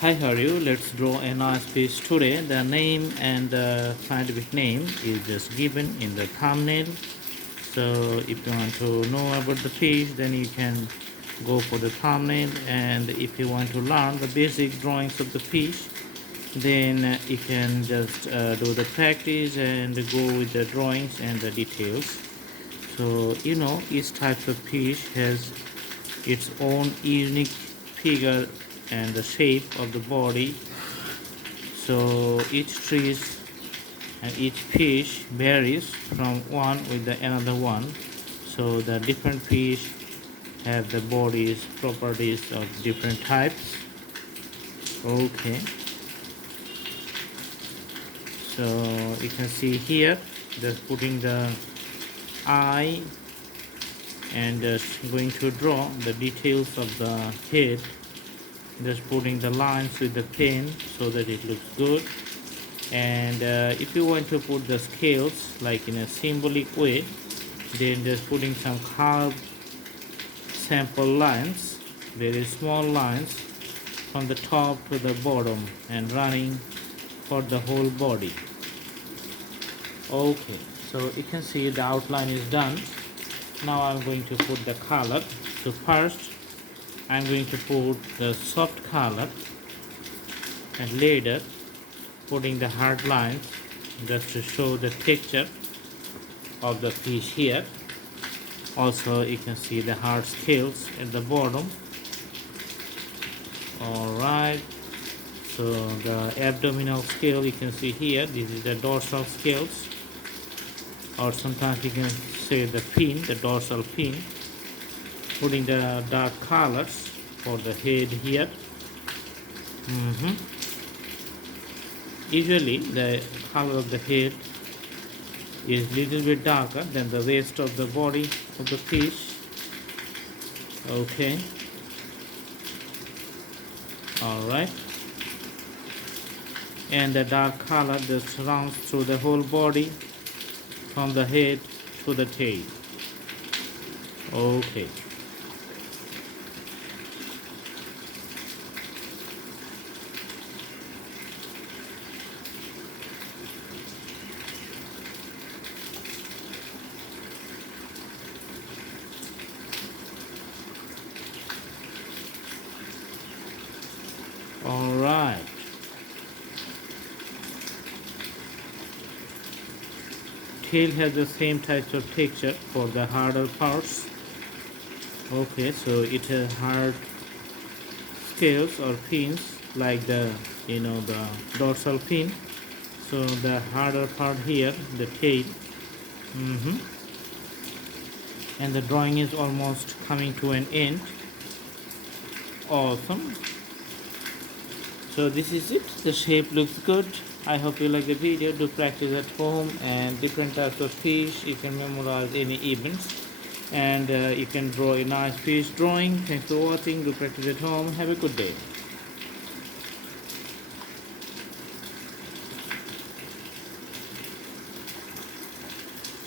Hi, how are you? Let's draw a nice fish today. The name and the scientific name is just given in the thumbnail. So if you want to know about the fish, then you can go for the thumbnail. And if you want to learn the basic drawings of the fish, then you can just do the practice and go with the drawings and the details. So each type of fish has its own unique figure and the shape of the body. So each trees and each fish varies from one with the another one. So the different fish have the bodies properties of different types. Okay, so you can see here just putting the eye and just going to draw the details of the head, just putting the lines with the pen so that it looks good. And if you want to put the scales like in a symbolic way, then just putting some curved sample lines, very small lines from the top to the bottom and running for the whole body. Okay, so you can see the outline is done. Now I'm going to put the color. So first I'm going to put the soft color and later putting the hard lines just to show the texture of the fish here. Also you can see the hard scales at the bottom. Alright, so the abdominal scale you can see here, this is the dorsal scales, or sometimes you can say the fin, the dorsal fin. Putting the dark colors for the head here. Usually the color of the head is little bit darker than the rest of the body of the fish. Okay, alright, and the dark color just runs through the whole body from the head to the tail. Okay, alright. Tail has the same types of texture for the harder parts. Okay, so it has hard scales or fins like the the dorsal fin. So the harder part here, the tail. And the drawing is almost coming to an end. Awesome. So this is it. The shape looks good. I hope you like the video. Do practice at home and different types of fish. You can memorize any events and you can draw a nice fish drawing. Thanks for watching. Do practice at home. Have a good day.